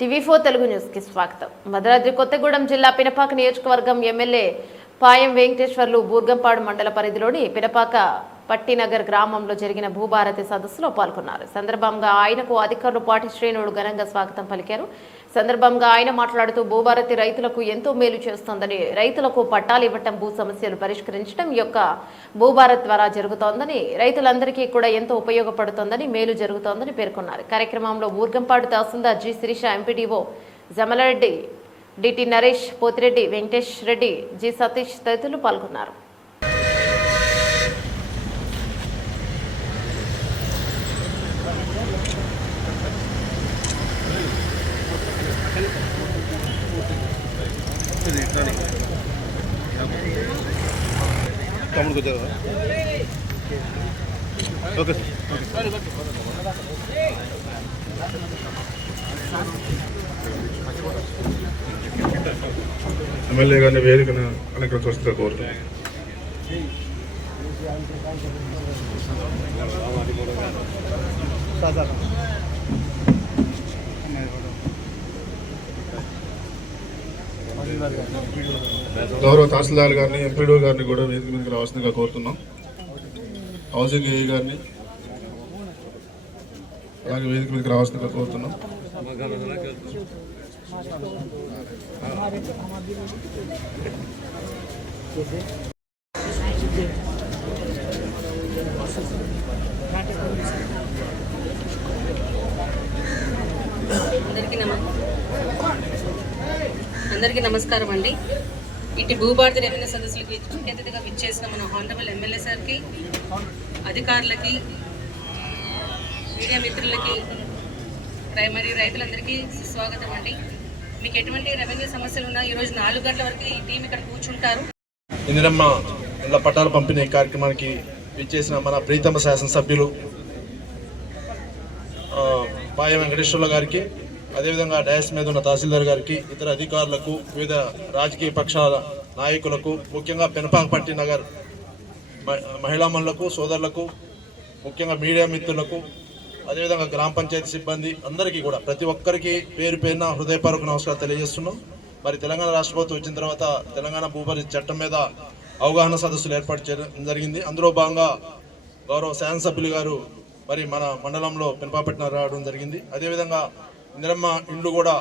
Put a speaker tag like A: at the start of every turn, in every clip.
A: TV four Telugu న్యూస్కి స్వాగతం. భద్రాద్రి కొత్తగూడెం జిల్లా పినపాక నియోజకవర్గం ఎమ్మెల్యే పాయం వెంకటేశ్వర్లు బూర్గంపాడు మండల పరిధిలోని పినపాక పట్టినగర్ గ్రామంలో జరిగిన భూభారతి సదస్సులో పాల్గొన్నారు. సందర్భంగా ఆయనకు అధికారులు పాటి శ్రేణుడు ఘనంగా స్వాగతం పలికారు. సందర్భంగా ఆయన మాట్లాడుతూ భూభారతి రైతులకు ఎంతో మేలు చేస్తోందని రైతులకు పట్టాలు ఇవ్వటం భూ సమస్యలు పరిష్కరించడం యొక్క భూభారత్ ద్వారా జరుగుతోందని రైతులందరికీ కూడా ఎంతో ఉపయోగపడుతోందని మేలు జరుగుతోందని పేర్కొన్నారు. కార్యక్రమంలో ఊర్గంపాడు తహసీల్దార్ G Sirisha MPDO Jamalareddy DT Naresh Potireddy Venkatesh Reddy G Satish తదితరులు పాల్గొన్నారు.
B: వచ్చారా ఓకే. సార్
C: ఎమ్మెల్యే గారిని వేదికను అలంకరించవలసిందిగా కోరుతున్నాను
B: సార్ సార్
C: గౌరవ తహసీల్దార్ గారిని ఎంపీడో గారిని కూడా వేదిక మీదకి రావాల్సిందిగా కోరుతున్నాం. హౌసింగ్ ఏఈ గారిని అలాగే వేదిక మీదకి రావాల్సిందిగా కోరుతున్నాం.
D: అందరికీ నమస్కారం అండి. ఇటు భూభారతి రెవెన్యూ సదస్సులకు విచ్- అతిథిగా విచ్చేసిన మన హానరబుల్ ఎమ్మెల్యే సార్కి అధికారులకి మీడియా మిత్రులకి రై- మరియు రైతులందరికీ స్వాగతం అండి. మీకు ఎటువంటి రెవెన్యూ సమస్యలు ఉన్నా ఈరోజు నాలుగు గంటల వరకు ఈ టీం ఇక్కడ కూర్చుంటారు.
B: ఇందిరమ్మ ఇళ్ళ పట్టాలు పంపిణీ కార్యక్రమానికి విచ్చేసిన మన ప్రీతమ శాసనసభ్యులు బాయ వెంకటేశ్వర్ల గారికి అదేవిధంగా డయాస్ మీద ఉన్న తహసీల్దార్ గారికి ఇతర అధికారులకు వివిధ రాజకీయ పక్షాల నాయకులకు ముఖ్యంగా పెనపాకపట్టి నగర్ మ- మహిళామణులకు సోదరులకు ముఖ్యంగా మీడియా మిత్రులకు అదేవిధంగా గ్రామ పంచాయతీ సిబ్బంది అందరికీ కూడా ప్రతి ఒక్కరికి పేరు పేరున హృదయపూర్వక నమస్కారం తెలియజేస్తున్నాం. మరి తెలంగాణ రాష్ట్ర ప్రభుత్వం వచ్చిన తర్వాత తెలంగాణ భూపరి చట్టం మీద అవగాహన సదస్సులు ఏర్పాటు చేయడం జరిగింది. అందులో భాగంగా గౌరవ శాసనసభ్యులు గారు మరి మన మండలంలో పెనపాపట్టిన రావడం జరిగింది. అదేవిధంగా ఇందిరమ్మ ఇండ్లు కూడా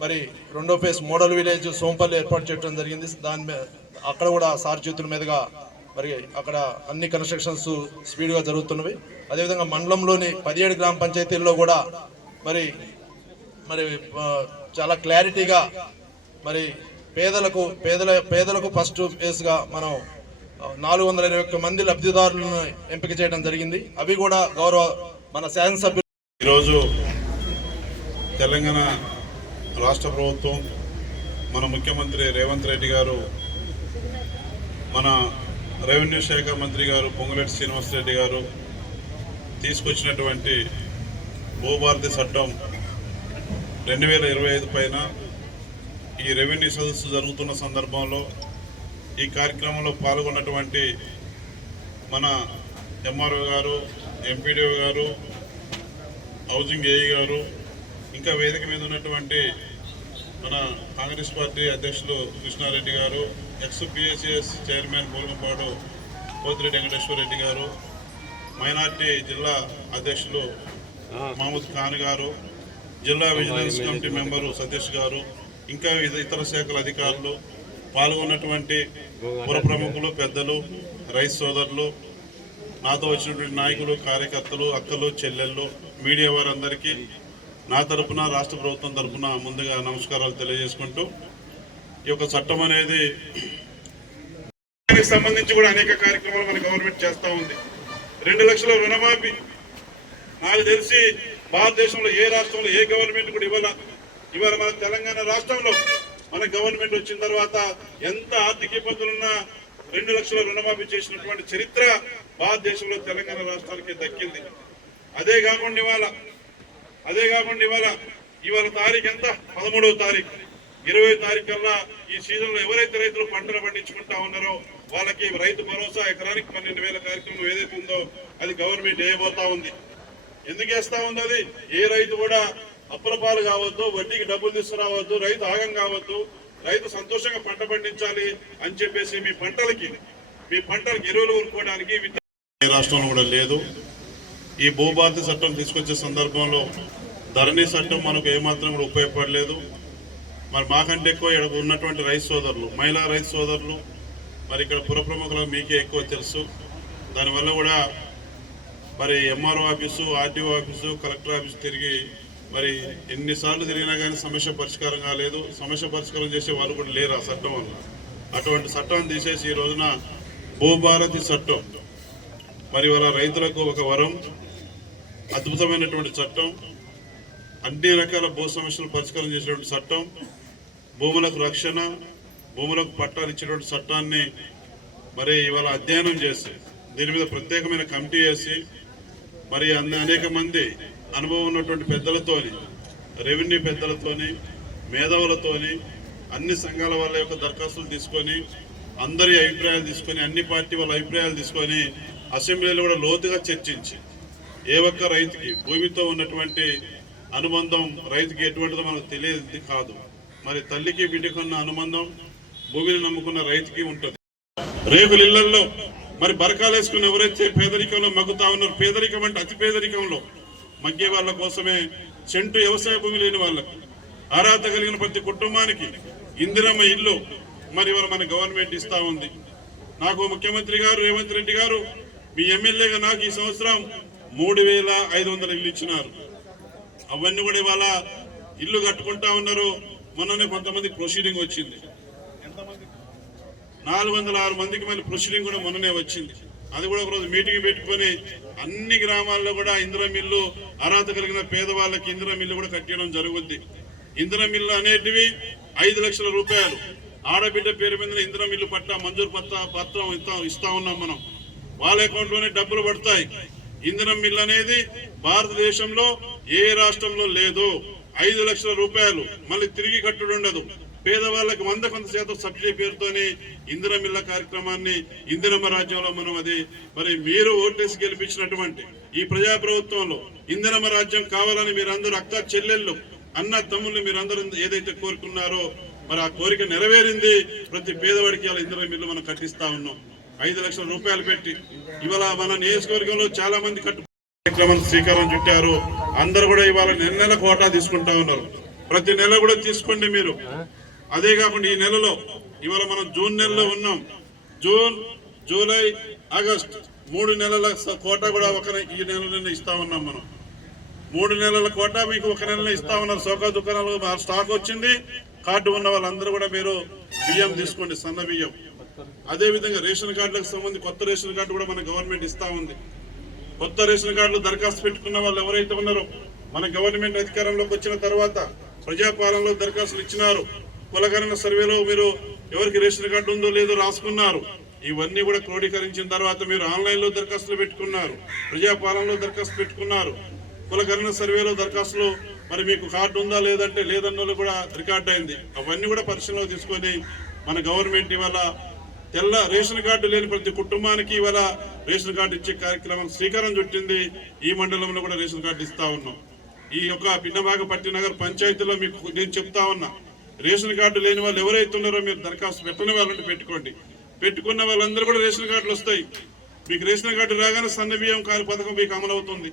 B: మరి రెండో ఫేజ్ మోడల్ విలేజ్ సోంపల్లి ఏర్పాటు చేయడం జరిగింది. దాని మీద అక్కడ కూడా సార్ చేతుల మీదుగా మరి అక్కడ అన్ని కన్స్ట్రక్షన్స్ స్పీడ్గా జరుగుతున్నవి. అదేవిధంగా మండలంలోని పదిహేడు గ్రామ పంచాయతీల్లో కూడా మరి మరి చాలా క్లారిటీగా మరి పేదలకు పేదల పేదలకు ఫస్ట్ ఫేజ్గా మనం నాలుగు వందల ఇరవై ఒక్క మంది లబ్ధిదారులను ఎంపిక చేయడం జరిగింది. అవి కూడా గౌరవ మన శాసనసభ్యులు
C: ఈరోజు తెలంగాణ రాష్ట్ర ప్రభుత్వం మన ముఖ్యమంత్రి రేవంత్ రెడ్డి గారు మన రెవెన్యూ శాఖ మంత్రి గారు పొంగులేటి శ్రీనివాసరెడ్డి గారు తీసుకొచ్చినటువంటి భూభారతి చట్టం రెండు వేల ఇరవై ఐదు పైన ఈ రెవెన్యూ సదస్సు జరుగుతున్న సందర్భంలో ఈ కార్యక్రమంలో పాల్గొన్నటువంటి మన ఎంఆర్ఓ గారు ఎంపీడీఓ గారు హౌసింగ్ ఏఈ గారు ఇంకా వేదిక మీద ఉన్నటువంటి మన కాంగ్రెస్ పార్టీ అధ్యక్షులు కృష్ణారెడ్డి గారు ex PSCS chairman Bolampadu Potireddy Venkateswara Reddy గారు మైనార్టీ జిల్లా అధ్యక్షులు మహమూద్ ఖాన్ గారు జిల్లా విజిలెన్స్ కమిటీ మెంబరు సతీష్ గారు ఇంకా ఇత- ఇతర శాఖల అధికారులు పాల్గొన్నటువంటి పుర ప్రముఖులు పెద్దలు రైతు సోదరులు నాతో వచ్చినటువంటి నాయకులు కార్యకర్తలు అక్కలు చెల్లెళ్ళు మీడియా వారందరికీ నా తరపున రాష్ట్ర ప్రభుత్వం తరపున ముందుగా నమస్కారాలు తెలియజేసుకుంటూ ఈ యొక్క చట్టం అనేది దానికి సంబంధించి కూడా అనేక కార్యక్రమాలు మన గవర్నమెంట్ చేస్తూ ఉంది. రెండు లక్షల రుణమాఫీ. నాకు తెలిసి భారతదేశంలో ఏ రాష్ట్రంలో ఏ గవర్నమెంట్ కూడా ఇవ్వాల. ఇవాళ మన తెలంగాణ రాష్ట్రంలో మన గవర్నమెంట్ వచ్చిన తర్వాత ఎంత ఆర్థిక ఇబ్బందులున్నా రెండు లక్షల రుణమాఫీ చేసినటువంటి చరిత్ర భారతదేశంలో తెలంగాణ రాష్ట్రానికి దక్కింది. అదే కాకుండా ఇవాళ అదే కాకుండా ఇవాళ ఇవాళ తారీఖు ఎంత? పదమూడవ తారీఖు. ఇరవై తారీఖు కల్లా ఈ సీజన్లో ఎవరైతే రైతులు పంటలు పండించుకుంటా ఉన్నారో వాళ్ళకి రైతు భరోసా ఎకరానికి పన్నెండు వేల కార్యక్రమం ఏదైతే ఉందో అది గవర్నమెంట్ వేయబోతా ఉంది. ఎందుకు వేస్తా ఉంది అది? ఏ రైతు కూడా అప్పులపాలు కావద్దు వడ్డీకి డబ్బులు తీసుకురావద్దు రైతు ఆగం కావద్దు రైతు సంతోషంగా పంట పండించాలి అని చెప్పేసి మీ పంటలకి మీ పంటలకు ఎరువులు కొనుక్కోవడానికి రాష్ట్రంలో కూడా లేదు. ఈ భూభారతి చట్టం తీసుకొచ్చే సందర్భంలో ధరణి చట్టం మనకు ఏమాత్రం కూడా ఉపయోగపడలేదు మరి మాకంటే ఎక్కువ ఇక్కడ ఉన్నటువంటి రైతు సోదరులు మహిళా రైతు సోదరులు మరి ఇక్కడ పురప్రముఖులకు మీకే ఎక్కువ తెలుసు. దానివల్ల కూడా మరి MRO office RTO office collector office తిరిగి మరి ఎన్నిసార్లు తిరిగినా కానీ సమస్య పరిష్కారం కాలేదు. సమస్య పరిష్కారం చేసే వాళ్ళు కూడా లేరు ఆ చట్టం వల్ల. అటువంటి చట్టాన్ని తీసేసి ఈ రోజున భూభారతి చట్టం మరి వాళ్ళ రైతులకు ఒక వరం అద్భుతమైనటువంటి చట్టం అన్ని రకాల భూ సమస్యలు పరిష్కారం చేసేటువంటి చట్టం భూములకు రక్షణ భూములకు పట్టాలు ఇచ్చేటువంటి చట్టాన్ని మరి ఇవాళ అధ్యయనం చేసి దీని మీద ప్రత్యేకమైన కమిటీ వేసి మరి అన్ని అనేక మంది అనుభవం ఉన్నటువంటి పెద్దలతోని రెవెన్యూ పెద్దలతోని మేధావులతోని అన్ని సంఘాల వాళ్ళ యొక్క దరఖాస్తులు తీసుకొని అందరి అభిప్రాయాలు తీసుకొని అన్ని పార్టీ వాళ్ళ అభిప్రాయాలు తీసుకొని అసెంబ్లీలో కూడా లోతుగా చర్చించి ఏ ఒక్క రైతుకి భూమితో ఉన్నటువంటి అనుబంధం రైతుకి ఎటువంటిదో మనకు తెలియదు కాదు. మరి తల్లికి బిడ్డకున్న అనుబంధం భూమిని నమ్ముకున్న రైతుకి ఉంటుంది. రేగుల ఇళ్ళలో మరి బరకాలు వేసుకుని ఎవరైతే పేదరికంలో మగ్గుతా ఉన్నారు పేదరికం అంటే అతి పేదరికంలో మగ్గే వాళ్ళ కోసమే చెంటు వ్యవసాయ భూమి లేని వాళ్ళకు అర్హత కలిగిన ప్రతి కుటుంబానికి ఇందిరమ్మ ఇల్లు మరి ఇవాళ మన గవర్నమెంట్ ఇస్తా ఉంది. నాకు ముఖ్యమంత్రి గారు రేవంత్ రెడ్డి గారు మీ ఎమ్మెల్యేగా నాకు ఈ సంవత్సరం మూడు వేల ఐదు వందల ఇల్లు ఇచ్చినారు. అవన్నీ కూడా ఇవాళ ఇల్లు కట్టుకుంటా ఉన్నారు. మొన్ననే కొంతమంది ప్రొసీడింగ్ వచ్చింది. నాలుగు వందల ఆరు మందికి మళ్ళీ ప్రొసీడింగ్ కూడా మొన్ననే వచ్చింది. అది కూడా ఒకరోజు మీటింగ్ పెట్టుకొని అన్ని గ్రామాల్లో కూడా ఇందిరా మిల్లు అర్హత కలిగిన పేదవాళ్ళకి ఇందిరా మిల్లు కూడా కట్టడం జరుగుద్ది. ఇందిరా ఇల్లు అనేటివి ఐదు లక్షల రూపాయలు. ఆడబిడ్డ పేరు మీద ఇందిరా ఇల్లు పట్ట మంజూరు పత్ర పత్రం ఇస్తా ఉన్నాం మనం. వాళ్ళ అకౌంట్లోనే డబ్బులు పడతాయి. ఇంధనం మిల్ అనేది భారతదేశంలో ఏ రాష్ట్రంలో లేదు ఐదు లక్షల రూపాయలు మళ్ళీ తిరిగి కట్టుడు ఉండదు. పేదవాళ్ళకి వంద కొంత శాతం సబ్సిడీ పేరుతోనే ఇంధనం మిల్ల కార్యక్రమాన్ని ఇంధనమ రాజ్యంలో మనం అది మరి మీరు ఓటేసి గెలిపించినటువంటి ఈ ప్రజా ప్రభుత్వంలో ఇంధనమ రాజ్యం కావాలని మీరందరూ అక్క చెల్లెళ్ళు అన్న తమ్ముళ్ళు మీరందరూ ఏదైతే కోరుకున్నారో మరి ఆ కోరిక నెరవేరింది. ప్రతి పేదవాడికి అలా ఇంధనం మిల్లు మనం కట్టిస్తా ఉన్నాం. ఐదు లక్షల రూపాయలు పెట్టి ఇవాళ మన నియోజకవర్గంలో చాలా మంది కట్టు కార్యక్రమం శ్రీకారం చుట్టారు. అందరు కూడా ఇవాళ నెల నెల కోటా తీసుకుంటా ఉన్నారు. ప్రతి నెల కూడా తీసుకోండి మీరు. అదే కాకుండా ఈ నెలలో ఇవాళ మనం జూన్ నెలలో ఉన్నాం. జూన్ జూలై ఆగస్ట్ మూడు నెలల స- కోటా కూడా ఒక ఈ నెలలోనే ఇస్తా ఉన్నాం మనం. మూడు నెలల కోటా మీకు ఒక నెలలో ఇస్తా ఉన్నారు. సౌక దుకాణాలు మా స్టాక్ వచ్చింది. కార్డు ఉన్న వాళ్ళందరూ కూడా మీరు బియ్యం తీసుకోండి సన్న బియ్యం. అదే విధంగా రేషన్ కార్డులకు సంబంధించి కొత్త రేషన్ కార్డు కూడా మన గవర్నమెంట్ ఇస్తా ఉంది. కొత్త రేషన్ కార్డులు దరఖాస్తు పెట్టుకున్న వాళ్ళు ఎవరైతే ఉన్నారో మన గవర్నమెంట్ అధికారంలోకి వచ్చిన తర్వాత ప్రజాపాలనలో దరఖాస్తులు ఇచ్చినారు. కులకరణ సర్వేలో మీరు ఎవరికి రేషన్ కార్డు ఉందో లేదో రాసుకున్నారు. ఇవన్నీ కూడా క్రోడీకరించిన తర్వాత మీరు ఆన్లైన్లో దరఖాస్తులు పెట్టుకున్నారు. ప్రజాపాలనలో దరఖాస్తు పెట్టుకున్నారు. కులకరణ సర్వేలో దరఖాస్తులు మరి మీకు కార్డు ఉందా లేదంటే లేదన్న వాళ్ళు కూడా రికార్డ్ అయింది. అవన్నీ కూడా పరిశీలనలో తీసుకొని మన గవర్నమెంట్ ఇవాళ తెల్ల రేషన్ కార్డు లేని ప్రతి కుటుంబానికి ఇవాళ రేషన్ కార్డు ఇచ్చే కార్యక్రమం శ్రీకారం చుట్టింది. ఈ మండలంలో కూడా రేషన్ కార్డు ఇస్తా ఉన్నాం. ఈ యొక్క పిన్నబాగ పట్టినగర్ పంచాయతీలో మీకు నేను చెప్తా ఉన్నా రేషన్ కార్డు లేని వాళ్ళు ఎవరైతే ఉన్నారో మీరు దరఖాస్తు పెట్టని వాళ్ళని పెట్టుకోండి. పెట్టుకున్న వాళ్ళందరూ కూడా రేషన్ కార్డులు వస్తాయి. మీకు రేషన్ కార్డు రాగానే సన్న బియ్యం కారు పథకం మీకు అమలవుతుంది.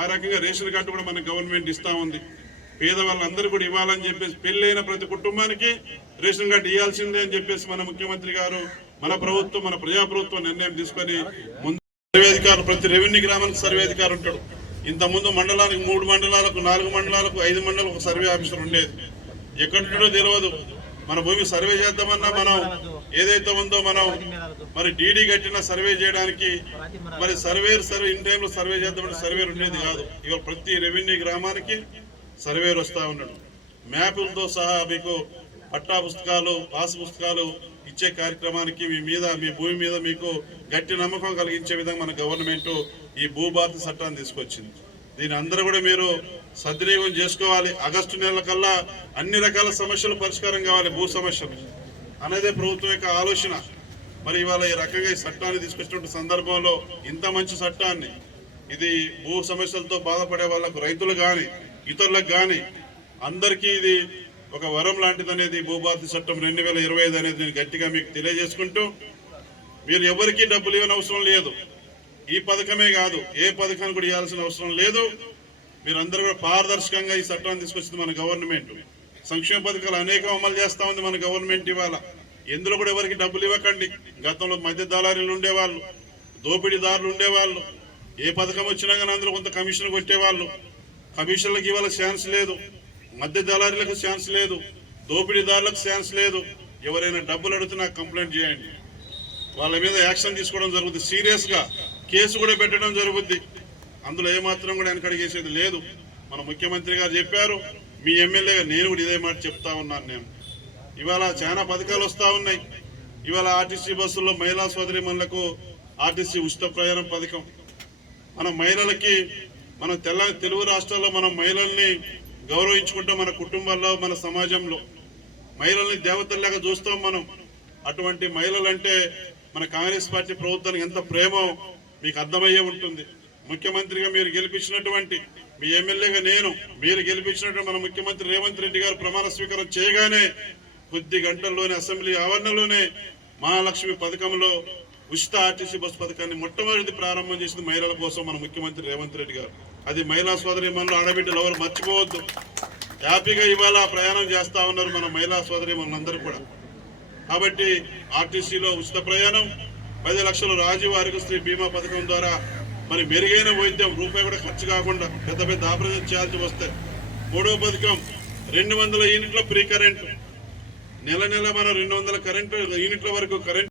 C: ఆ రకంగా రేషన్ కార్డు కూడా మన గవర్నమెంట్ ఇస్తా ఉంది. పేదవాళ్ళందరూ కూడా ఇవ్వాలని చెప్పేసి పెళ్ళైన ప్రతి కుటుంబానికి రేషన్ కార్డు ఇవ్వాల్సిందే అని చెప్పేసి మన ముఖ్యమంత్రి గారు మన ప్రభుత్వం మన ప్రజా ప్రభుత్వం నిర్ణయం తీసుకొని ముందు సర్వే అధికారులు ప్రతి రెవెన్యూ గ్రామానికి సర్వే అధికారులు ఉంటాడు. ఇంతకుముందు ముందు మండలానికి మూడు మండలాలకు నాలుగు మండలాలకు ఐదు మండలాలకు ఒక సర్వే ఆఫీసర్ ఉండేది. ఎక్కడి నుండో తెలియదు మన భూమి సర్వే చేద్దామన్నా మనం ఏదైతే ఉందో మనం మరి డీడీ కట్టిన సర్వే చేయడానికి మరి సర్వేర్ సర్వే ఇన్ టైంలో సర్వే చేద్దామంటే సర్వేర్ ఉండేది కాదు. ఇవాళ ప్రతి రెవెన్యూ గ్రామానికి సర్వేర్ వస్తూ ఉన్నాడు. మ్యాపులతో సహా మీకు పట్టా పుస్తకాలు పాస్ పుస్తకాలు ఇచ్చే కార్యక్రమానికి మీ మీద మీ భూమి మీద మీకు గట్టి నమ్మకం కలిగించే విధంగా మన గవర్నమెంట్ ఈ భూభారత చట్టాన్ని తీసుకొచ్చింది. దీని అందరూ కూడా మీరు సద్వినియోగం చేసుకోవాలి. ఆగస్టు నెల కల్లా అన్ని రకాల సమస్యలు పరిష్కారం కావాలి భూ సమస్యలు. అనేదే ప్రభుత్వం యొక్క ఆలోచన. మరి ఇవాళ ఈ రకంగా ఈ చట్టాన్ని తీసుకొచ్చినటువంటి సందర్భంలో ఇంత మంచి చట్టాన్ని ఇది భూ సమస్యలతో బాధపడే వాళ్ళకు రైతులు కానీ ఇతరులకు కానీ అందరికీ ఇది ఒక వరం లాంటిది అనేది భూభారతి చట్టం రెండు వేల ఇరవై ఐదు అనేది నేను గట్టిగా మీకు తెలియజేసుకుంటూ మీరు ఎవరికీ డబ్బులు ఇవ్వని అవసరం లేదు. ఈ పథకమే కాదు ఏ పథకాన్ని కూడా ఇవ్వాల్సిన అవసరం లేదు. మీరందరూ కూడా పారదర్శకంగా ఈ చట్టాన్ని తీసుకొచ్చింది మన గవర్నమెంట్. సంక్షేమ పథకాలు అనేక అమలు చేస్తా ఉంది మన గవర్నమెంట్ ఇవాళ. ఎందులో కూడా ఎవరికి డబ్బులు ఇవ్వకండి. గతంలో మధ్య దళారీలు ఉండేవాళ్ళు దోపిడీదారులు ఉండేవాళ్ళు. ఏ పథకం వచ్చినా కానీ అందులో కొంత కమిషన్ కొట్టేవాళ్ళు. కమిషన్లకు ఇవాళ ఛాన్స్ లేదు. మధ్య దళారీలకు ఛాన్స్ లేదు. దోపిడీదారులకు ఛాన్స్ లేదు. ఎవరైనా డబ్బులు అడుగుతున్నా కంప్లైంట్ చేయండి. వాళ్ళ మీద యాక్షన్ తీసుకోవడం జరుగుతుంది. సీరియస్గా కేసు కూడా పెట్టడం జరుగుద్ది. అందులో ఏమాత్రం కూడా వెనకడిగేసేది లేదు. మన ముఖ్యమంత్రి గారు చెప్పారు. మీ ఎమ్మెల్యేగా నేను కూడా ఇదే మాట చెప్తా ఉన్నాను నేను. ఇవాళ చాలా పథకాలు వస్తూ ఉన్నాయి. ఇవాళ ఆర్టీసీ బస్సుల్లో మహిళా సోదరి సోదరిమణులకు ఆర్టీసీ ఉచిత ప్రయాణం పథకం. మన మహిళలకి మన తెల్ల తెలుగు రాష్ట్రాల్లో మనం మహిళల్ని గౌరవించుకుంటాం మన కుటుంబాల్లో మన సమాజంలో. మహిళల్ని దేవతల్లాగా చూస్తాం మనం. అటువంటి మహిళలంటే మన కాంగ్రెస్ పార్టీ ప్రభుత్వానికి ఎంత ప్రేమో మీకు అర్థమయ్యే ఉంటుంది. ముఖ్యమంత్రిగా మీరు గెలిపించినటువంటి మీ ఎమ్మెల్యేగా నేను మీరు గెలిపించినటువంటి మన ముఖ్యమంత్రి రేవంత్ రెడ్డి గారు ప్రమాణ స్వీకారం చేయగానే కొద్ది గంటల్లోనే అసెంబ్లీ ఆవరణలోనే మహాలక్ష్మి పథకంలో ఉచిత ఆర్టీసీ బస్సు పథకాన్ని మొట్టమొదటి ప్రారంభం చేసింది మహిళల కోసం మన ముఖ్యమంత్రి రేవంత్ రెడ్డి గారు. అది మహిళా సోదరి మనలో ఆడబిడ్డలు ఎవరు మర్చిపోవద్దు. హ్యాపీగా ఇవాళ ప్రయాణం చేస్తా ఉన్నారు మన మహిళా సోదరి మనందరూ కూడా. కాబట్టి ఆర్టీసీలో ఉచిత ప్రయాణం పది లక్షలు రాజీవ్ ఆరోగ్యశ్రీ బీమా పథకం ద్వారా మరి మెరుగైన వైద్యం రూపాయి కూడా ఖర్చు కాకుండా పెద్ద పెద్ద ఆపరేషన్ చేయాల్సి వస్తే మూడో పథకం రెండు వందల యూనిట్ల ప్రీ కరెంట్. నెల నెల మనం రెండు వందల కరెంటు యూనిట్ల వరకు కరెంట్